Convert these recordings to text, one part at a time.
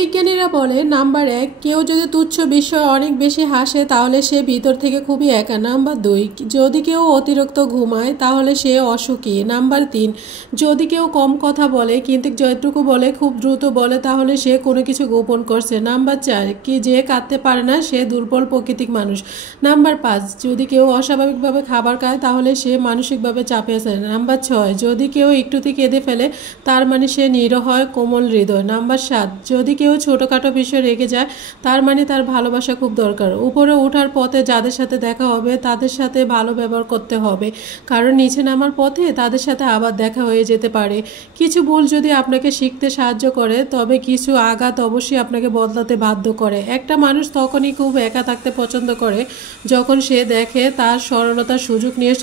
মনোবিজ্ঞানীরা বলে নাম্বার 1, কেউ যদি তুচ্ছ বিষয়ে অনেক বেশি হাসে তাহলে সে ভিতর থেকে খুবই একা। নাম্বার 2, যদি কেউ অতিরিক্ত ঘুমায় তাহলে সে অসুখী। নাম্বার 3, যদি কেউ কম কথা বলে কিন্তু যতটুকু বলে খুব দ্রুত বলে তাহলে সে কোনো কিছু গোপন করছে। নাম্বার 4, কি যে কাঁদতে পারে না সে দুর্বল প্রকৃতির মানুষ। নাম্বার 5, যদি কেউ অস্বাভাবিকভাবে খাবার খায় তাহলে সে মানসিকভাবে চাপে আছে। নাম্বার 6, যদি কেউ একটুতে কেঁদে ফেলে তার মানে সে নিরহয় কোমল হৃদয়। নাম্বার 7, যদি কেউ ছোটোখাটো বিষয় রেগে যায় তার মানে তার ভালোবাসা খুব দরকার। উপরে ওঠার পথে যাদের সাথে দেখা হবে তাদের সাথে ভালো ব্যবহার করতে হবে, কারণ নিচে নামার পথে তাদের সাথে আবার দেখা হয়ে যেতে পারে। কিছু ভুল যদি আপনাকে শিখতে সাহায্য করে তবে কিছু আঘাত অবশ্যই আপনাকে বদলাতে বাধ্য করে। একটা মানুষ তখনই খুব একা থাকতে পছন্দ করে যখন সে দেখে তার সরলতার সুযোগ নিয়ে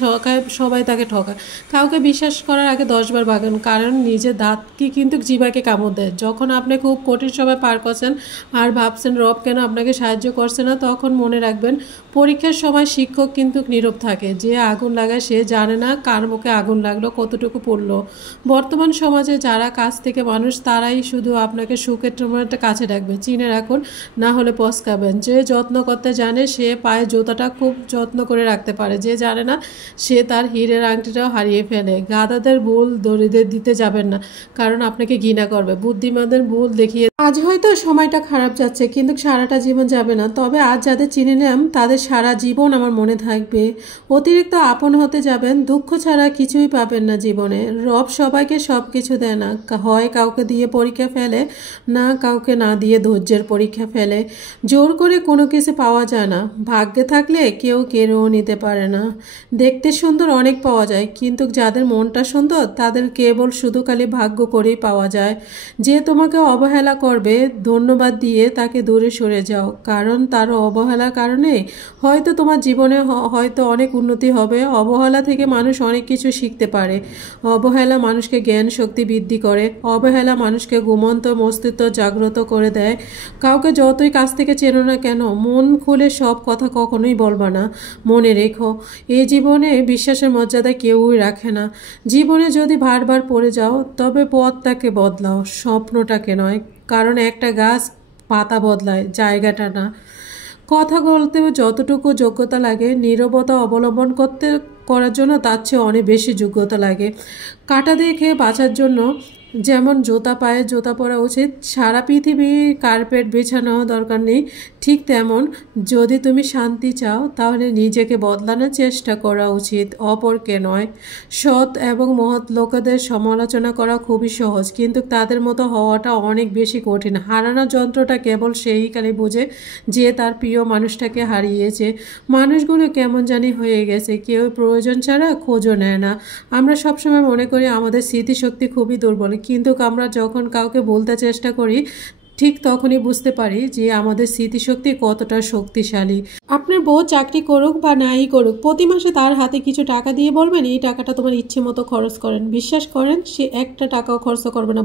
সবাই তাকে ঠকায়। কাউকে বিশ্বাস করার আগে 10 বার ভাবেন, কারণ নিজের দাঁতকে কিন্তু জিভাকে কামড় দেয়। যখন আপনি খুব কঠিন সময় পার করছেন আর ভাবছেন রব কেন আপনাকে সাহায্য করছে না, তখন মনে রাখবেন পরীক্ষার সময় শিক্ষক কিন্তু নীরব থাকে। যে আগুন লাগায় সে জানে না কার মুখে আগুন লাগলো, কতটুকু পড়লো। বর্তমান সমাজে যারা কাছ থেকে মানুষ তারাই শুধু আপনাকে সুখের সময়টা কাছে রাখবে, চিনে রাখুন, না হলে পস্কাবেন। যে যত্ন করতে জানে সে পায়ে জুতাটা খুব যত্ন করে রাখতে পারে, যে জানে না সে তার হীরের আংটিটাও হারিয়ে ফেলে। গাধাদের ভুল দরিদ্রদের দিতে যাবেন না, কারণ আপনাকে ঘৃণা করবে। বুদ্ধিমানদের ভুল দেখিয়ে আজ হয়তো সময়টা খারাপ যাচ্ছে কিন্তু সারাটা জীবন যাবে না। তবে আজ যাদের চিনে নিলাম তাদের সারা জীবন আমার মনে থাকবে। অতিরিক্ত আপন হতে যাবেন, দুঃখ ছাড়া কিছুই পাবেন না জীবনে। রব সবাইকে সব কিছু দেয় না, হয় কাউকে দিয়ে পরীক্ষা ফেলে, না কাউকে না দিয়ে ধৈর্যের পরীক্ষা ফেলে। জোর করে কোনো কিছু পাওয়া যায় না, ভাগ্যে থাকলে কেউ কেড়েও নিতে পারে না। দেখতে সুন্দর অনেক পাওয়া যায় কিন্তু যাদের মনটা সুন্দর তাদের কেবল শুধু খালি ভাগ্য করেই পাওয়া যায়। যে তোমাকে অবহেলা করবে ধন্যবাদ দিয়ে তাকে দূরে সরে যাও, কারণ তার অবহেলার কারণে হয়তো তোমার জীবনে হয়তো অনেক উন্নতি হবে। অবহেলা থেকে মানুষ অনেক কিছু শিখতে পারে। অবহেলা মানুষকে জ্ঞান শক্তি বৃদ্ধি করে। অবহেলা মানুষকে ঘুমন্ত মস্তিষ্ক জাগ্রত করে দেয়। কাউকে যতই কাছ থেকে চেনো না কেন মন খুলে সব কথা কখনোই বলবা না। মনে রেখো, এই জীবনে বিশ্বাসের মর্যাদা কেউই রাখে না। জীবনে যদি বারবার পড়ে যাও তবে পথটাকে বদলাও, স্বপ্নটাকে নয়, কারণ একটা গাছ পাতা বদলায়, জায়গাটা না। কথা বলতেও যতটুকু যোগ্যতা লাগে নীরবতা অবলম্বন করার জন্য তার চেয়ে অনেক বেশি যোগ্যতা লাগে। কাঁটা দেখে বাঁচার জন্য যেমন পায়ে জুতা পরা উচিত, সারা পৃথিবীর কার্পেট বিছানো দরকার নেই, ঠিক তেমন যদি তুমি শান্তি চাও তাহলে নিজেকে বদলানোর চেষ্টা করা উচিত, অপরকে নয়। সৎ এবং মহৎ লোকেদের সমালোচনা করা খুবই সহজ কিন্তু তাদের মতো হওয়াটা অনেক বেশি কঠিন। হারানোর যন্ত্রটা কেবল সেই কালে বোঝে যে তার প্রিয় মানুষটাকে হারিয়েছে। মানুষগুলো কেমন জানি হয়ে গেছে, কেউ প্রয়োজন ছাড়া খোঁজও নেয় না। আমরা সবসময় মনে করি আমাদের স্মৃতিশক্তি খুবই দুর্বল, কিন্তু আমরা যখন কাউকে বলতে চেষ্টা করি ঠিক তখনই বুঝতে পারি যে আমাদের স্মৃতিশক্তি কতটা শক্তিশালী। আপনার বউ চাকরি করুক বা নাই করুক, প্রতি মাসে তার হাতে কিছু টাকা দিয়ে বলবেন এই টাকাটা তোমার ইচ্ছে মতো খরচ করেন। বিশ্বাস করেন সে একটা টাকাও খরচ করবে না।